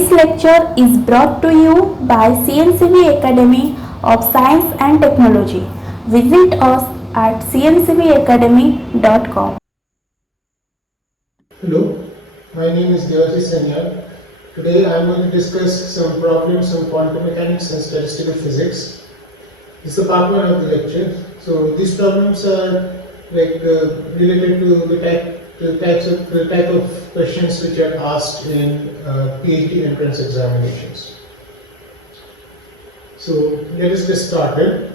This lecture is brought to you by CNCB Academy of Science and Technology. Visit us at cncbacademy.com. Hello, my name is Devati Sanyal. Today I am going to discuss some problems on quantum mechanics and statistical physics. This is the part 1 of the lecture. So these problems are related to the type of questions which are asked in Ph.D. entrance examinations. So let us get started.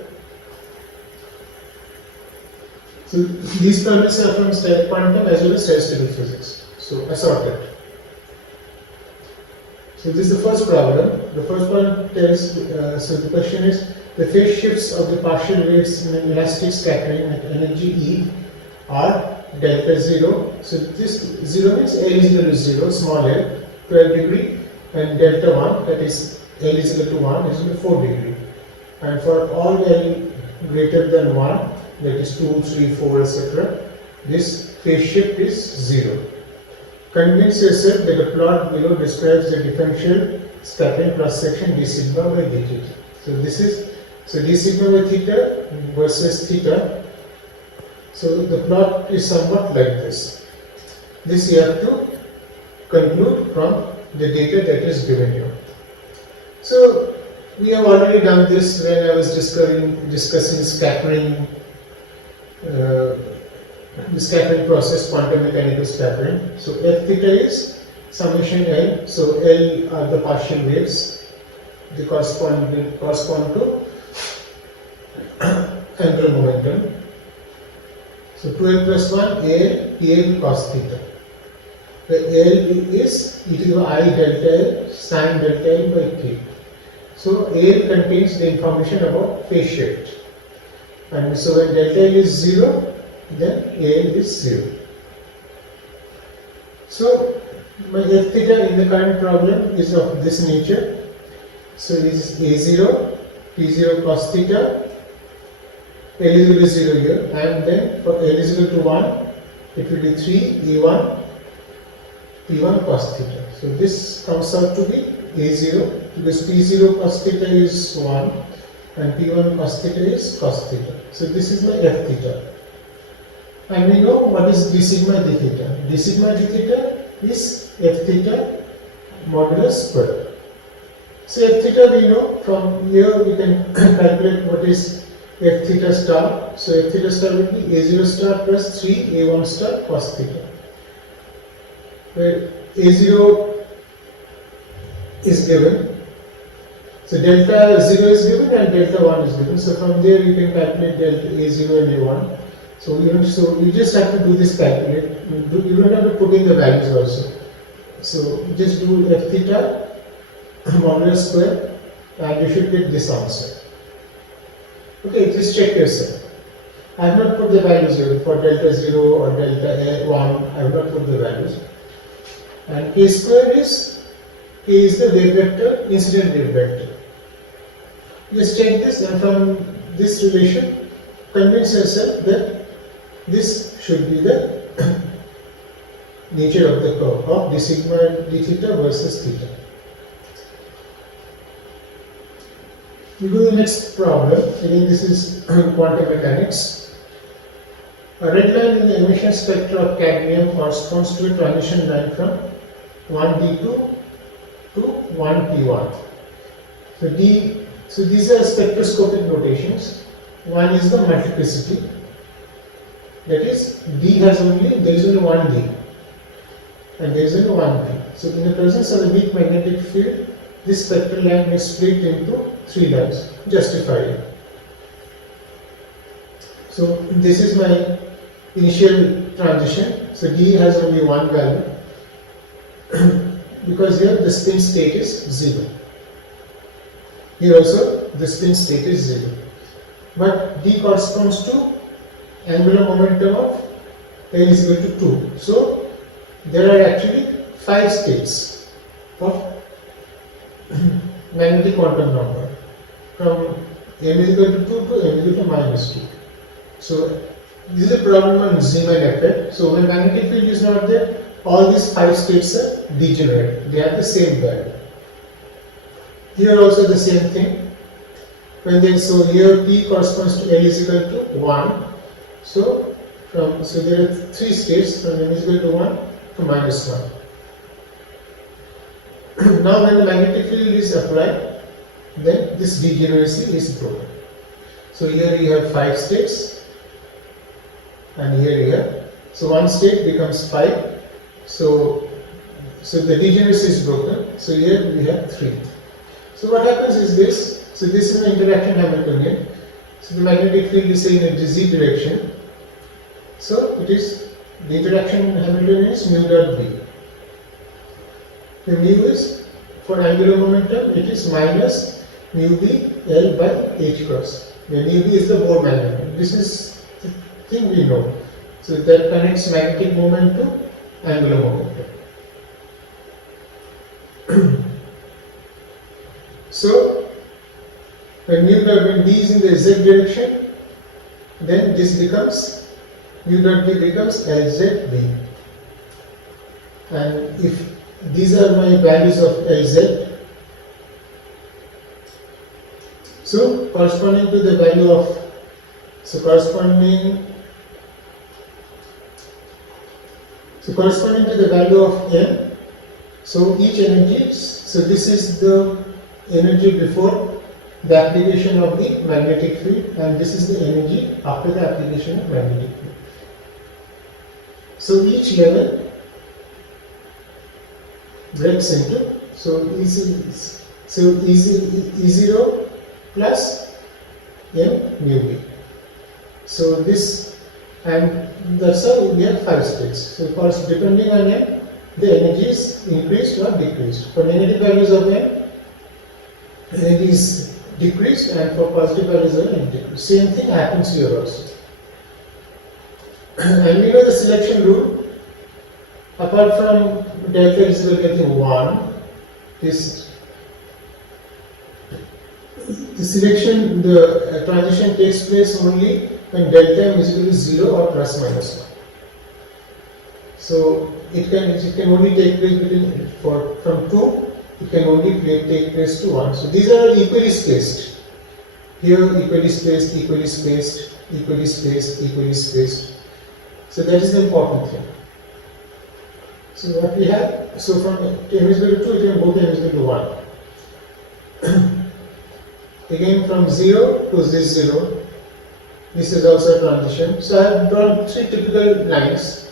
So these problems are from quantum as well as statistical physics. So assorted. So this is the first problem. The first one tells, so the question is, the phase shifts of the partial waves in an elastic scattering at energy E are delta 0. So this 0 means L is equal to 0, small l, 12 degree, and delta 1, that is L is equal to 1, is equal to 4 degree. And for all L greater than 1, that is 2, 3, 4, etc., this phase shift is 0. Convince yourself that the plot below describes the differential scattering cross section d sigma by d theta. So this is d sigma by theta versus theta. So the plot is somewhat like this. This you have to conclude from the data that is given here. So we have already done this when I was discussing scattering. The scattering process, quantum mechanical scattering. So F theta is summation L. So L are the partial waves. They correspond to angular momentum. So 2L plus 1 AL PL cos theta. The L is e to the I delta L sin delta L by K. So AL contains the information about phase shift. And so when delta L is 0, then AL is 0. So my F theta in the current problem is of this nature. So it is A0, P0 cos theta, L is equal to 0 here, and then for L is equal to 1, it will be 3 A1, P1 cos theta. So this comes out to be A0, because P0 cos theta is 1 and P1 cos theta is cos theta. So this is my F theta. And we know what is d sigma d theta. D sigma d theta is F theta modulus square. So F theta we know, from here we can calculate what is F theta star. So F theta star will be A0 star plus 3 A1 star cos theta, where A0 is given. So delta 0 is given and delta 1 is given. So from there you can calculate delta A0 and A1. So you just have to do this calculate. You don't have to put in the values also. So just do F theta modulus square and you should get this answer. Okay, just check yourself. I have not put the values here for delta 0 or delta 1. I have not put the values. And K square is the wave vector, incident wave vector. Just check this, and from this relation, convince yourself that this should be the nature of the curve of d sigma d theta versus theta. We go to the next problem. Again, this is quantum mechanics. A red line in the emission spectra of cadmium corresponds to a transition line from 1d2 to 1p1. So these are spectroscopic notations. One is the multiplicity. That is, there is only one D and there is only one P. So in the presence of a weak magnetic field, this spectral line is split into 3 lines, justified. So this is my initial transition. So D has only one value because here the spin state is 0. Here also the spin state is 0. But D corresponds to angular momentum of L is equal to 2. So there are actually 5 states of magnetic quantum number, from m is equal to 2 to m is equal to minus 2. So this is a problem on Zeeman effect. So when magnetic field is not there, all these 5 states are degenerate. They have the same value. Here also the same thing. When then so here P corresponds to L is equal to 1. So there are 3 states from N is equal to 1 to minus 1. Now when the magnetic field is applied, then this degeneracy is broken. So here you have 5 states, and here you have, so one state becomes 5. So the degeneracy is broken. So here we have 3. So what happens is this. So this is an interaction Hamiltonian. So the magnetic field is in a z direction. So it is the interaction Hamiltonian is mu dot b. The mu is for angular momentum, it is minus mu b L by h cross. The mu b is the Bohr magnet. This is the thing we know. So that connects magnetic moment to angular momentum. So when B is in the z direction, then this becomes mu dot b becomes Lzb. And if these are my values of Lz, so corresponding to the value of, corresponding to the value of M, so each energy, so this is the energy before the application of the magnetic field, and this is the energy after the application of magnetic field. So each level breaks into, E0 plus M mu b. So this, and that's how we have 5 states. So of course, depending on M, the energy is increased or decreased. For negative values of M, energy is decreased, and for positive values of M, it decreased. Same thing happens here also. And we know the selection rule. Apart from delta is equal to 1, this the selection, the transition takes place only when delta M is equal to 0 or plus minus 1. So it can only take place between, from 2, it can only take place to 1. So these are equally spaced. Here equally spaced, equally spaced, equally spaced, equally spaced. So that is the important thing. So what we have, so from M is equal to 2, it can go to M is equal to 1. Again from 0 to this 0, this is also a transition. So I have drawn 3 typical lines,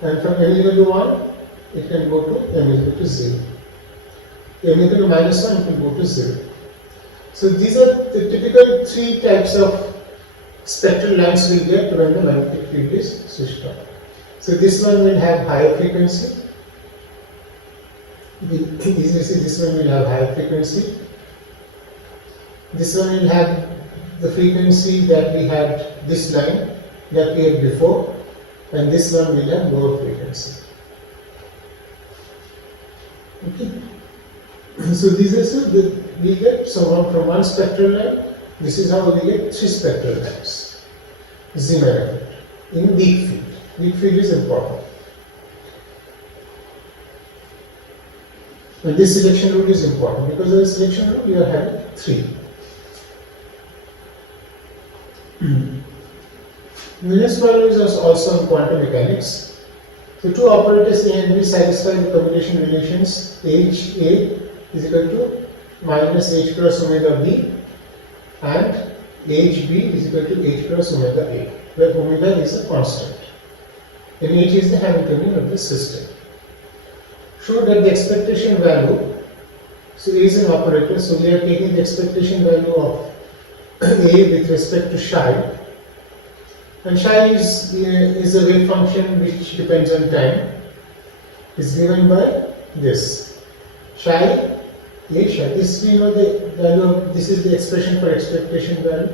and from M is equal to 1, it can go to M is equal to 0. M is equal to minus 1, it can go to 0. So these are the typical 3 types of spectral lines we get when the magnetic field is switched on. So this one will have higher frequency. We easily see this one will have higher frequency. This one will have the frequency that we had, this line that we had before, and this one will have lower frequency. Okay. So these are we get from one spectral line. This is how we get 3 spectral lines. Zeeman effect in weak field. Weak field is important. And this selection rule is important because of the selection rule we are having 3. The next problem is also on quantum mechanics. So 2 operators A and B satisfy the commutative relations H A is equal to minus H cross omega B and H B is equal to H cross omega A, where omega is a constant and H is the Hamiltonian of the system. Show that the expectation value, so A is an operator, so we are taking the expectation value of A with respect to psi, and psi is a wave function which depends on time, is given by this psi. This we know the value of, this is the expression for expectation value.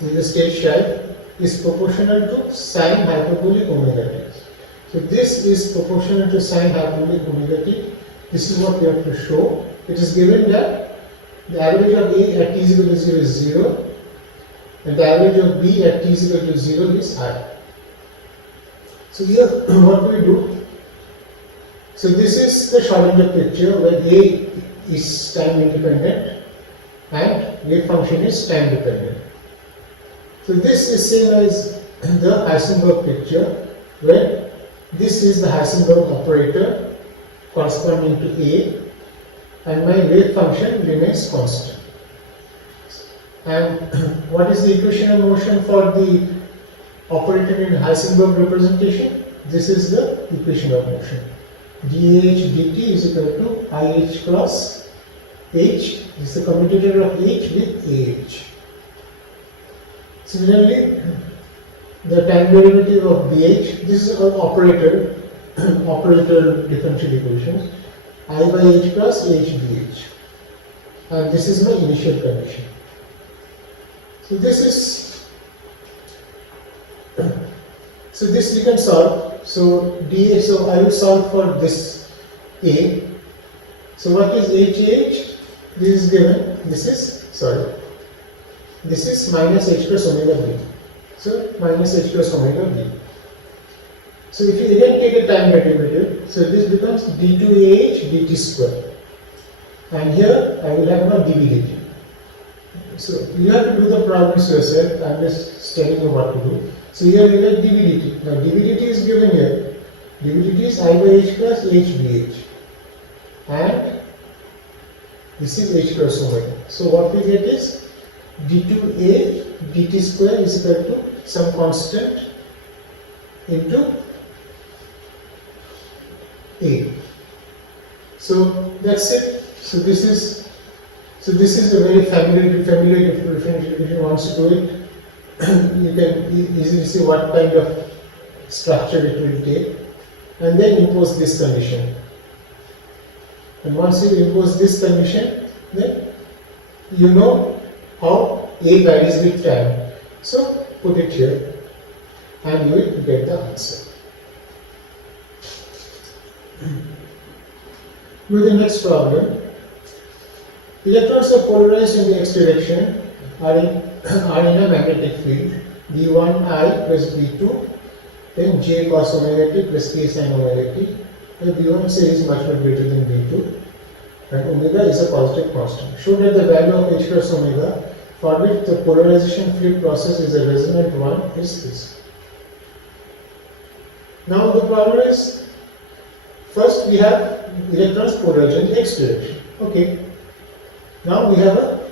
In the state psi is proportional to sine hyperbolic omega t. So this is proportional to sine hyperbolic omega t. This is what we have to show. It is given that the average of A at t is equal to 0 is 0, and the average of B at t is equal to 0 is I. So here what we do, so this is the Schrodinger picture where A is time independent and wave function is time dependent. So this is seen as the Heisenberg picture, where this is the Heisenberg operator corresponding to A, and my wave function remains constant. And what is the equation of motion for the operator in Heisenberg representation? This is the equation of motion. dAh dt is equal to IH cross H. This is the commutator of H with AH. Similarly, the time derivative of BH, this is an operator differential equations, I by H plus H BH, and this is my initial condition. So this we can solve. So dA, so I will solve for this A. So what is HH? This is given. This is minus H plus omega B. So minus H plus omega B. So if you again take a time derivative, so this becomes d2AH dt square. And here I will have my dV dt. So you have to do the problems yourself. I am just telling you what to do. So here we have dV dt. Now dV dt is given here. dV dt is I by H plus H BH. And this is H plus omega. So what we get is d2A dt square is equal to some constant into A. So that's it. So this is a very familiar differential equation. Once you do it, you can easily see what kind of structure it will take, and then impose this condition. And once you impose this condition, then you know how A varies with time. So put it here and you will get the answer. With the next problem, electrons are polarized in the x direction are in a magnetic field B1I plus B2, then J cos omega t plus K sin omega t. The B1 say is much more greater than B2, and omega is a positive constant. Show that the value of H plus omega for which the polarization flip process is a resonant one is this. Now the problem is, first we have electrons polarized in the x direction. Okay. Now we have a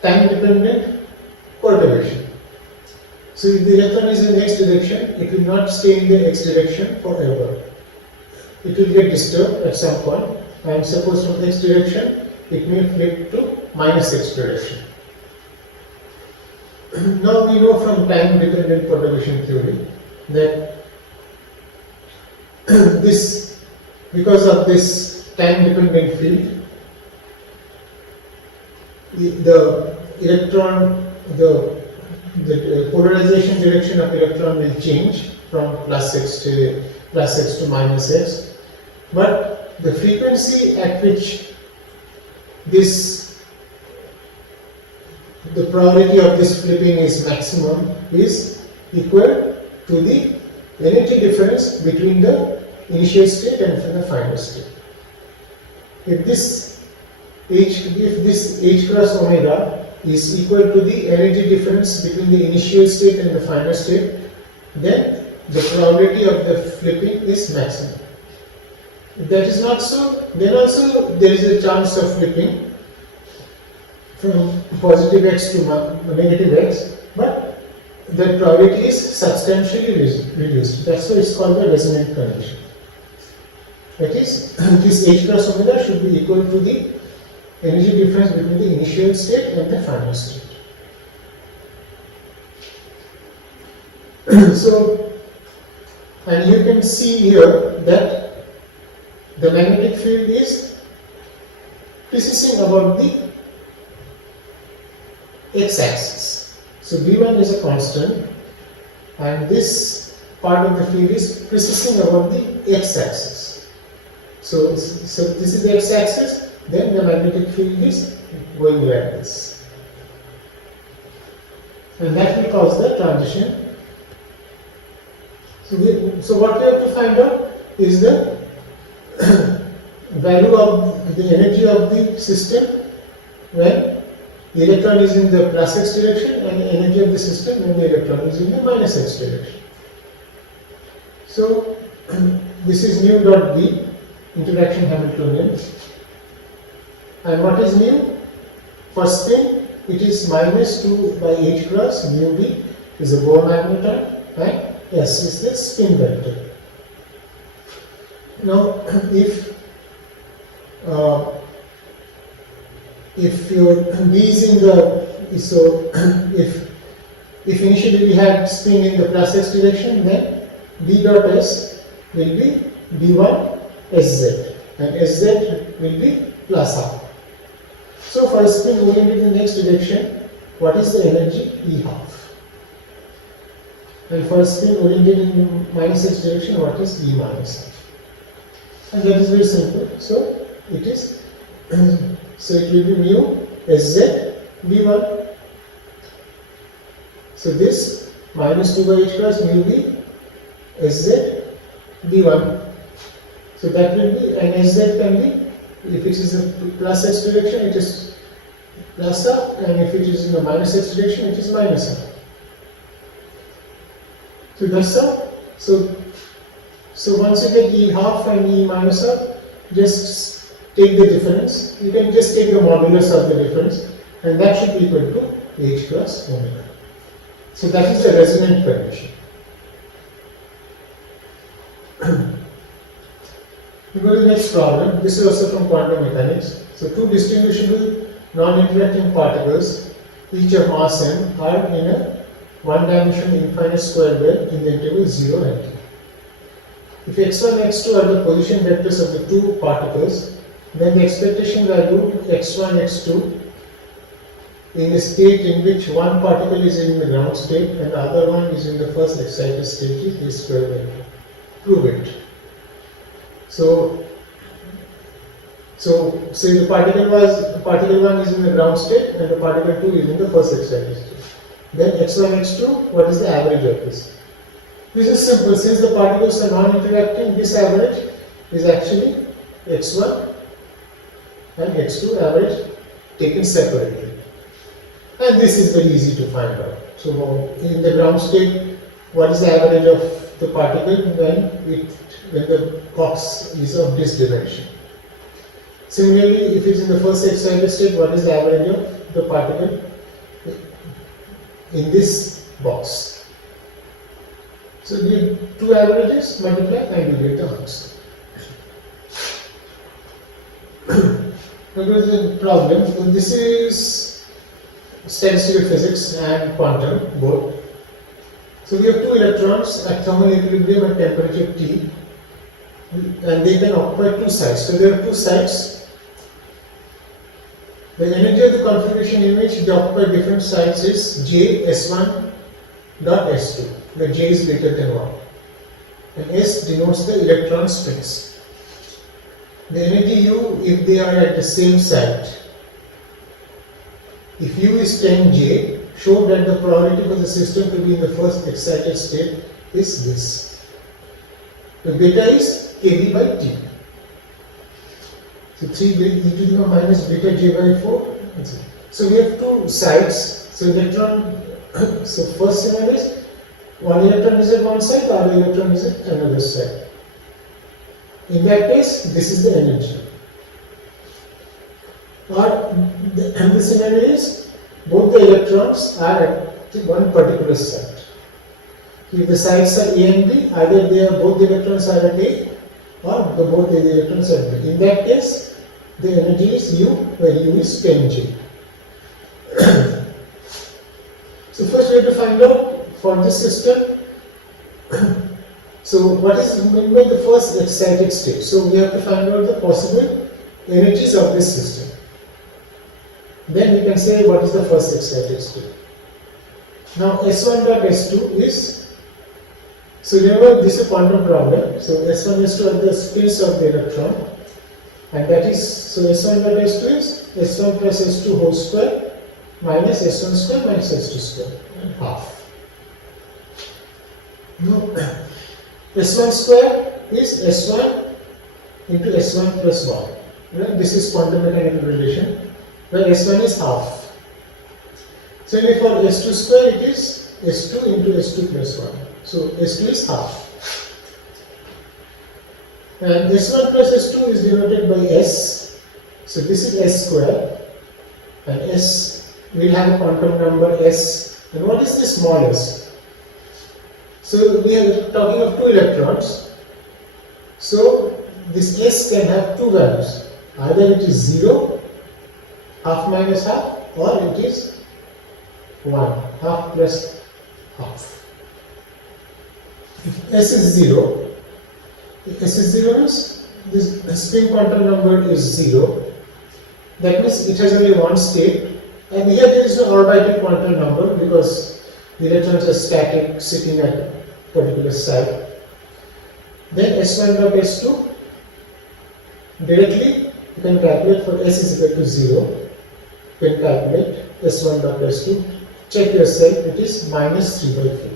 time dependent perturbation. So if the electron is in the x direction, it will not stay in the x direction forever. It will get disturbed at some point, and suppose from x direction it may flip to minus x direction. Now we know from time dependent perturbation theory that because of this time dependent field, the polarization direction of electron will change from plus x to minus x, but the frequency at which the probability of this flipping is maximum is equal to the energy difference between the initial state and the final state. If this H cross omega is equal to the energy difference between the initial state and the final state, then the probability of the flipping is maximum. If that is not so, then also there is a chance of flipping from positive x to negative x, but the probability is substantially reduced. That's why it's called the resonant condition. That is, this H cross omega should be equal to the energy difference between the initial state and the final state. So, and you can see here that the magnetic field is precessing about the x-axis. So V1 is a constant, and this part of the field is precessing about the x-axis. So this is the x-axis, then the magnetic field is going like this. And that will cause the transition. So what we have to find out is the value of the energy of the system when the electron is in the plus x direction, and the energy of the system when the electron is in the minus x direction. So this is mu dot B, interaction Hamiltonian. And what is mu? For spin, it is minus 2 by h cross mu B is a Bohr magneton, and S is the spin vector. Now, if your B is in the, so if initially we had spin in the plus x direction, then B dot S will be B1 SZ, and SZ will be plus R. So for a spin oriented in the next direction, what is the energy? E half. And for a spin oriented in the minus x direction, what is E minus half? And that is very simple. So it is, so it will be mu SZ B1. So this minus 2 by h cross mu B SZ B1. So that will be, and SZ can be, if it is in the plus x direction, it is plus R, and if it is in the minus x direction, it is minus R. So that's all. So once you get E half and E minus R, just take the difference. You can just take the modulus of the difference, and that should be equal to h cross omega. So that is the resonant condition. We go to the next problem. This is also from quantum mechanics. So two distinguishable non-interacting particles, each of mass m, are in a one-dimensional infinite square wave in the interval 0 and t. If x1 and x2 are the position vectors of the two particles, then the expectation value x1, x2 in a state in which one particle is in the ground state and the other one is in the first excited state is the square vector. Prove it. So say the particle 1 is in the ground state and the particle 2 is in the first excited state. Then x1, x2, what is the average of this? This is simple. Since the particles are non-interacting, this average is actually x1 and x2 average taken separately. And this is very easy to find out. So in the ground state, what is the average of the particle when the box is of this dimension? Similarly, if it is in the first excited state, what is the average of the particle in this box? So you two averages, multiply, and you get the answer. Now go to the problem. This is statistical physics and quantum both. So we have two electrons at thermal equilibrium at temperature T, and they can occupy two sites. So there are two sites. The energy of the configuration in which they occupy different sites is J S1 dot S2. The J is greater than 1. And S denotes the electron space. The energy U, if they are at the same site, if U is 10J, show that the probability for the system to be in the first excited state is this. The beta is kV by T. So 3 e to the minus beta j by 4. So we have two sides. So electron, so first scenario is one electron is at one side, the other electron is at another side. In that case, this is the energy. Or the scenario is both the electrons are at one particular site. If the sites are A and B, either both the electrons are at A or both the electrons are at B. In that case, the energy is U, where U is 10J. So first we have to find out for this system, so what is meant by the first excited state? So we have to find out the possible energies of this system. Then we can say what is the first excited state. Now S1 dot S2 is, so remember this is a quantum problem. So S1 S2 are the spins of the electron, and that is, so S1 dot S2 is S1 plus S2 whole square minus S1 square minus S2 square, and half. Now S1 square is S1 into S1 plus 1. This is quantum mechanical relation where S1 is half. Similarly for S2 square it is S2 into S2 plus 1. So S2 is half. And S1 plus S2 is denoted by S. So this is S square and S will have a quantum number S. And what is the small s? So we are talking of 2 electrons. So this S can have 2 values. Either it is 0, half minus half, or it is 1, half plus half. If S is 0, if S is 0 means this spin quantum number is 0. That means it has only one state, and here there is no orbital quantum number because the electrons are static sitting at a particular site. Then S1 dot S2, directly you can calculate for S is equal to 0. You can calculate S1 dot S2. Check yourself, it is minus 3 by 4.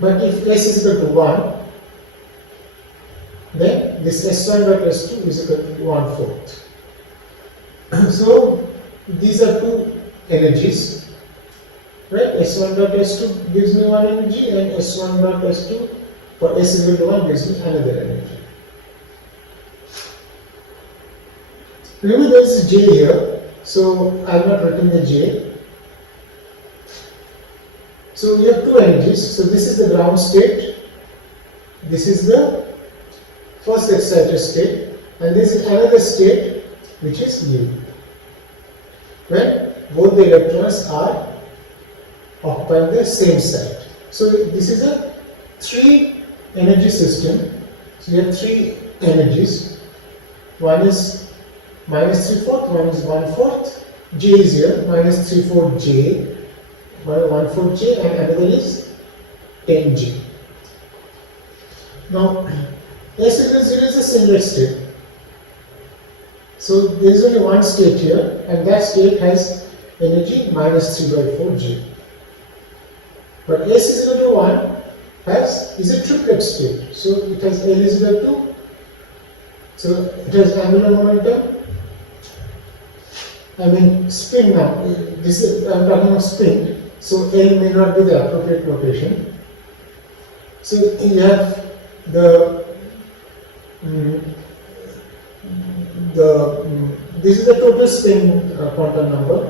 But if S is equal to 1, then this S1 dot S2 is equal to 1/4. So these are 2 energies, right? S1 dot S2 gives me 1 energy, and S1 dot S2 for S is equal to 1 gives me another energy. Remember there is J here, so I have not written the J. So we have 2 energies. So this is the ground state, this is the first excited state, and this is another state which is U, when both the electrons are occupying the same site. So this is a 3 energy system. So you have 3 energies. One is minus 3/4, one is 1/4. J is here, minus 3/4 J, 1/4 J, and another is 10 J. Now S equals 0 is a singlet state. So there is only one state here, and that state has energy minus 3/4 J. But S is equal to 1 is a triplet state. So it has L is equal to, so it has angular momentum. I mean spin now. This is, I am talking of spin. So L may not be the appropriate notation. So you have this is the total spin quantum number,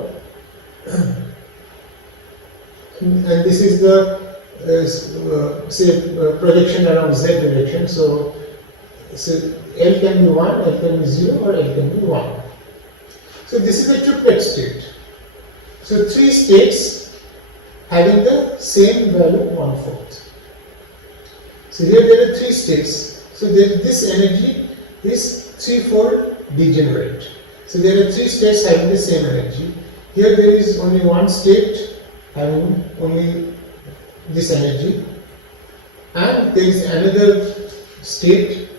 and this is the projection along z direction. So L can be 1, L can be 0, or L can be 1. So this is a triplet state. So 3 states having the same value 1/4. So here there are 3 states. So this energy is 3-fold degenerate. So there are 3 states having the same energy. Here there is only one state having only this energy, and there is another state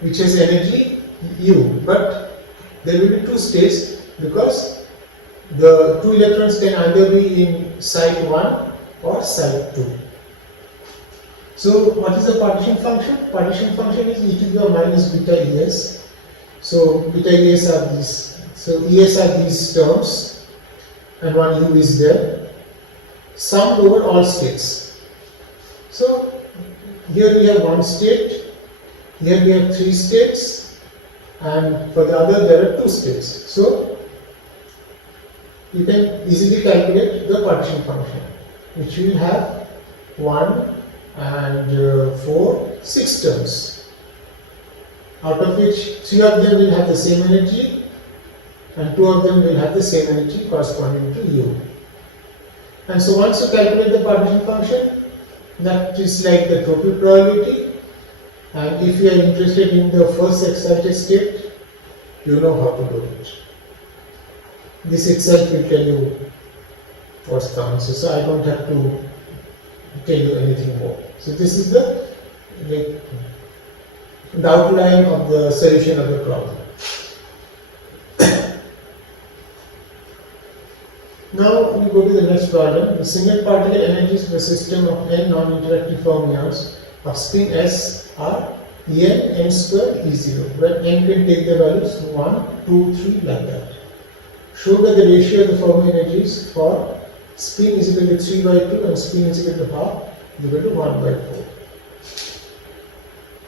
which has energy U, but there will be 2 states because the 2 electrons can either be in site 1 or site 2. So what is the partition function? Partition function is e to the power minus beta Es. So beta Es are these. So Es are these terms, and one U is there, summed over all states. So here we have one state, here we have 3 states, and for the other there are 2 states. So you can easily calculate the partition function, which will have 1 and 4, 6 terms, out of which 3 of them will have the same energy and 2 of them will have the same energy corresponding to U. And so once you calculate the partition function, that is like the total probability, and if you are interested in the first excited state, you know how to do it. This itself will tell you what's the answer, so I don't have to tell you anything more. So this is the outline of the solution of the problem. Now we go to the next problem. The single particle energies in a system of n non-interactive fermions of spin S are n square E0, where n can take the values 1, 2, 3 like that. Show that the ratio of the Fermi energies for spin is equal to 3 by 2 and spin is equal to half is equal to 1 by 4.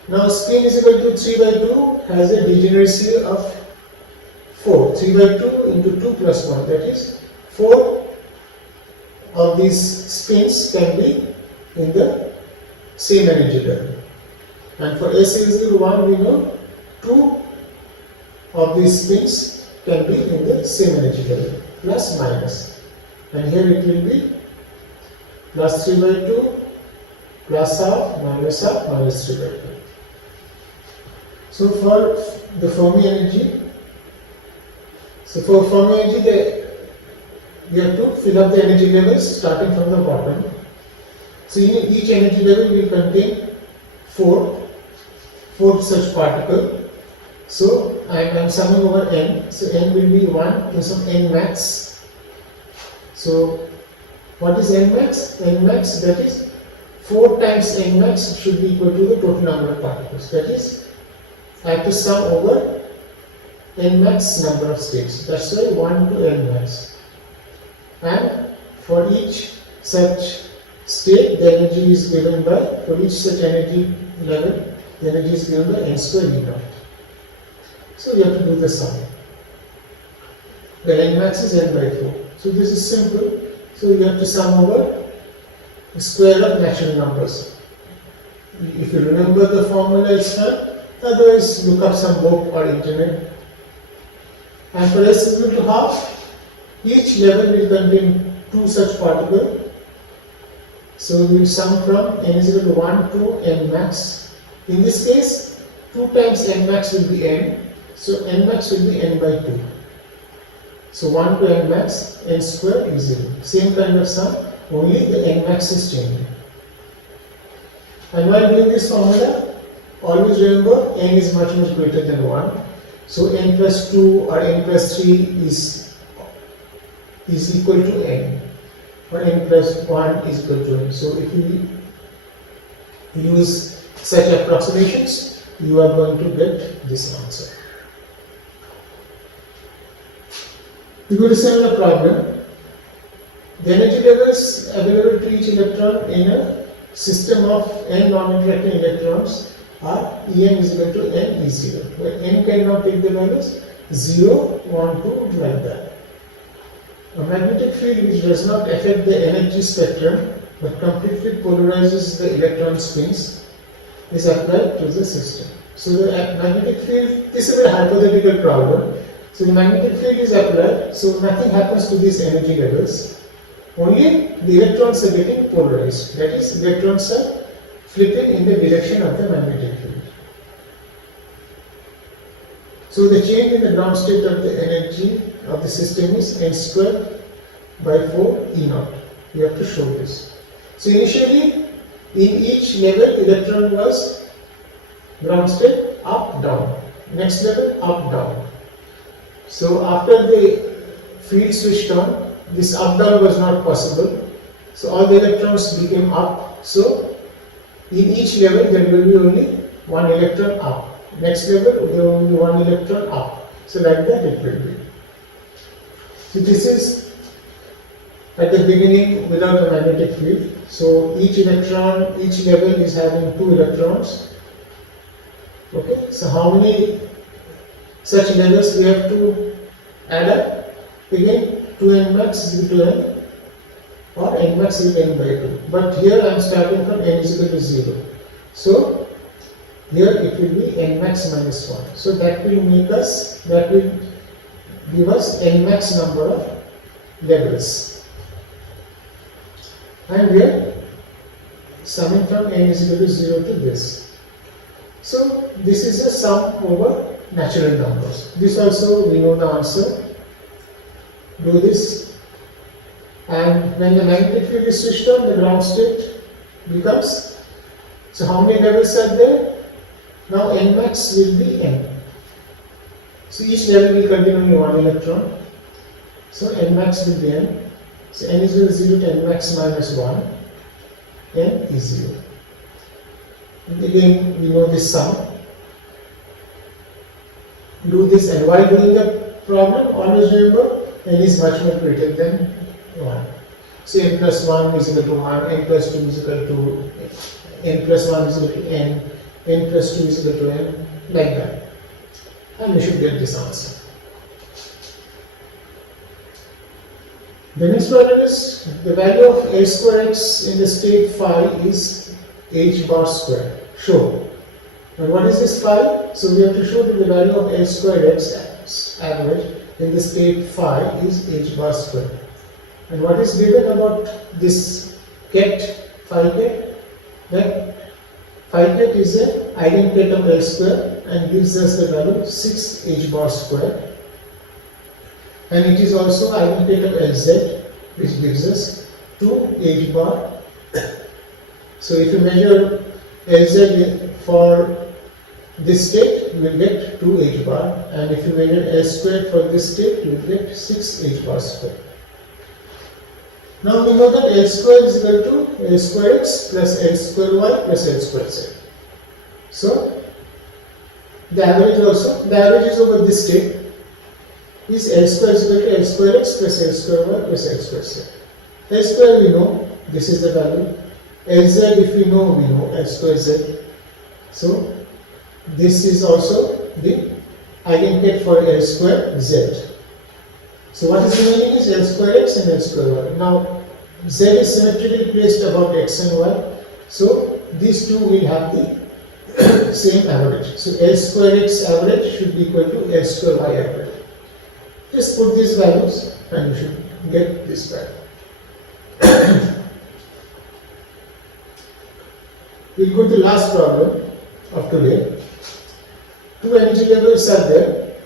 Now spin is equal to 3 by 2 has a degeneracy of 4. 3 by 2 into 2 plus 1, that is 4 of these spins can be in the same energy level. And for S is equal to 1, we know 2 of these spins can be in the same energy level, plus minus. And here it will be plus 3 by 2, plus half, minus 3 by 2. So for the Fermi energy, you have to fill up the energy levels starting from the bottom. So in each energy level will contain 4 such particles. So I am summing over n. So n will be 1 to some n max. So what is n max? N max, that is 4 times n max should be equal to the total number of particles. That is, I have to sum over n max number of states. That's why 1 to n max. And for each such state, the energy is given by, for each such energy level, the energy is given by n square E naught. So we have to do the sum. The n max is n by 4. So this is simple. So you have to sum over the square of natural numbers. If you remember the formula, it's fine. Otherwise, look up some book or internet. And for S is equal to half, each level will contain 2 such particles. So we will sum from n is equal to 1 to n max. In this case, 2 times n max will be n. So n max will be n by 2. So 1 to n max, n square is 0. Same kind of sum, only the n max is changing. And while doing this formula, always remember n is much greater than 1. So n plus 2 or n plus 3 is equal to n, or n plus 1 is equal to n. So if you use such approximations, you are going to get this answer. We go to similar problem. The energy levels available to each electron in a system of n non-interacting electrons are En is equal to n E0, where n cannot take the values 0, 1, 2 like that. A magnetic field which does not affect the energy spectrum but completely polarizes the electron spins is applied to the system. So the magnetic field, this is a hypothetical problem. So the magnetic field is applied, so nothing happens to these energy levels. Only the electrons are getting polarized. That is, electrons are flipping in the direction of the magnetic field. So the change in the ground state of the energy of the system is n square by 4 E naught. You have to show this. So initially, in each level, electron was ground state up, down. Next level, up, down. So after the field switched on, this up, down was not possible. So all the electrons became up. So in each level, there will be only one electron up. Next level, there will be one electron up. So like that it will be. So this is at the beginning without a magnetic field. So each electron, each level is having 2 electrons. Okay, so how many such levels we have to add up? Again, 2n max is equal to n, or n max is n by 2. But here I am starting from n is equal to 0. So here it will be n max minus 1. So that will give us n max number of levels. And we are summing from n is equal to 0 to this. So this is a sum over natural numbers. This also we know the answer. Do this. And when the magnetic field is switched on, the ground state becomes. So how many levels are there? Now n max will be n. So each level will contain only one electron. So n max will be n. So n is equal to 0 to n max minus 1. N is 0. And again, we know this sum. Do this, and while doing the problem, always remember n is much more greater than 1. So n plus 1 is equal to 1, n plus 2 is equal to n plus 1 is equal to n, n plus 2 is equal to n, like that. And we should get this answer. The next problem is the value of a square x in the state phi is h bar square. Show. And what is this phi? So we have to show that the value of a square x average in the state phi is h bar square. And what is given about this ket, phi ket? That phi ket is an eigenket of L square and gives us the value 6 h bar square. And it is also eigenket of Lz, which gives us 2 h bar. So if you measure Lz for this state, you will get 2 h bar, and if you measure L square for this state, you will get 6 h bar square. Now we know that L square is equal to L square x plus L square y plus L square z. So the average is over this state is L square is equal to L square x plus L square y plus L square z. L square we know, this is the value. Lz if we know L square z. So this is also the eigenket for L square z. So what is remaining is L square x and L square y. Now z is symmetrically placed above x and y. So these two will have the same average. So L square x average should be equal to L square y average. Just put these values and you should get this value. We'll go to the last problem of today. Two energy levels are there.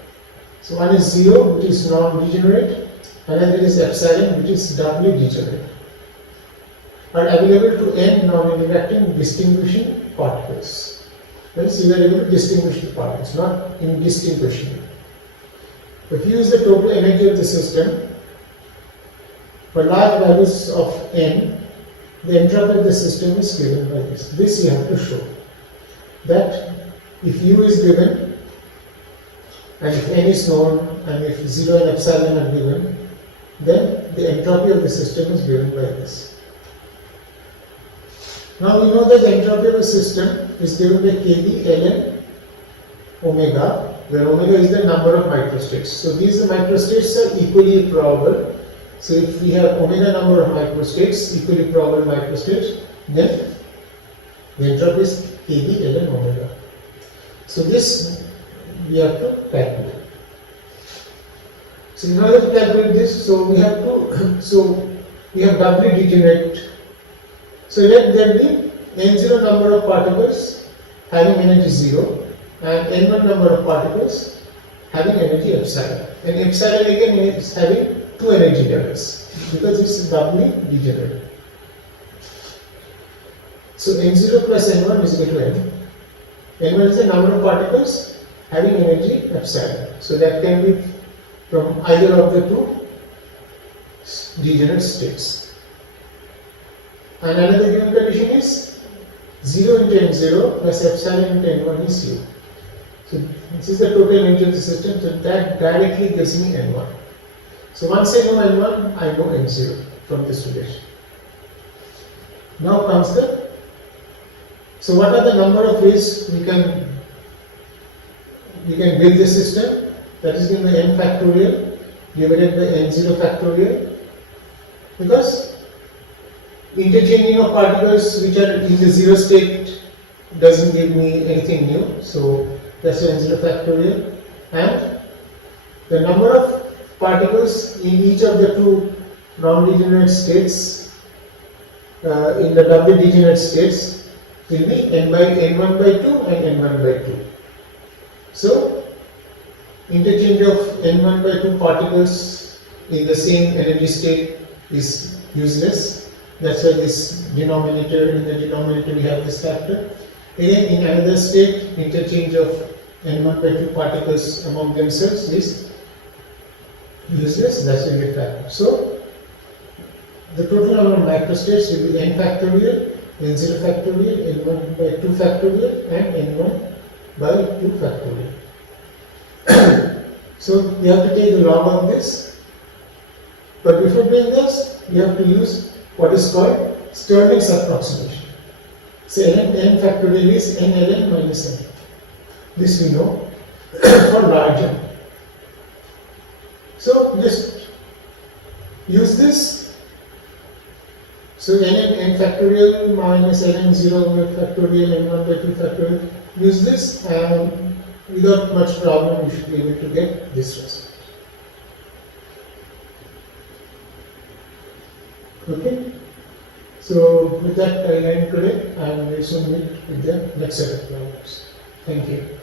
So one is 0, which is non-degenerate, another is epsilon, which is doubly degenerate, are available to n non-interacting distinguishing particles. Hence, you are able to distinguish the particles, not indistinguishable. If you use the total energy of the system for large values of n, the entropy of the system is given by this. This you have to show. That if U is given, and if n is known, and if 0 and epsilon are given, then the entropy of the system is given by this. Now we know that the entropy of the system is given by kB, ln, omega, where omega is the number of microstates. So these microstates are equally probable. So if we have omega number of microstates, equally probable microstates, then the entropy is kB, ln, omega. So this we have to calculate. So in order to calculate this, we have doubly degenerate. So let there be n0 number of particles having energy 0 and n1 number of particles having energy epsilon. And epsilon again is having two energy levels because it's doubly degenerate. So n0 plus n1 is equal to n. n1 is the number of particles having energy epsilon. So that can be from either of the two degenerate states. And another given condition is 0 into n0 plus epsilon into n1 is u. So this is the total energy of the system, so that directly gives me n1. So once I know n1, I know n0 from this relation. Now comes so what are the number of ways we can build this system? That is given by n factorial divided by n0 factorial, because interchanging of particles which are in the 0 state doesn't give me anything new, so that's n0 factorial, and the number of particles in each of the two non-degenerate states, in the doubly degenerate states, will be n1 by 2 and n1 by 2. So interchange of n1 by 2 particles in the same energy state is useless. That's why this denominator, in the denominator we have this factor. Again, in another state, interchange of n1 by 2 particles among themselves is useless. That's why we get factor. So the total number of microstates will be n factorial n0 factorial, n1 by 2 factorial and n1 by 2 factorial. So you have to take the log of this, but before doing this you have to use what is called Stirling's approximation. So n factorial is n ln minus n. This we know for larger. So just use this. So n factorial minus n0 factorial n1 by 2 factorial. Use this, and without much problem you should be able to get this result. Okay. So with that I end today, and we soon meet with the next set of problems. Thank you.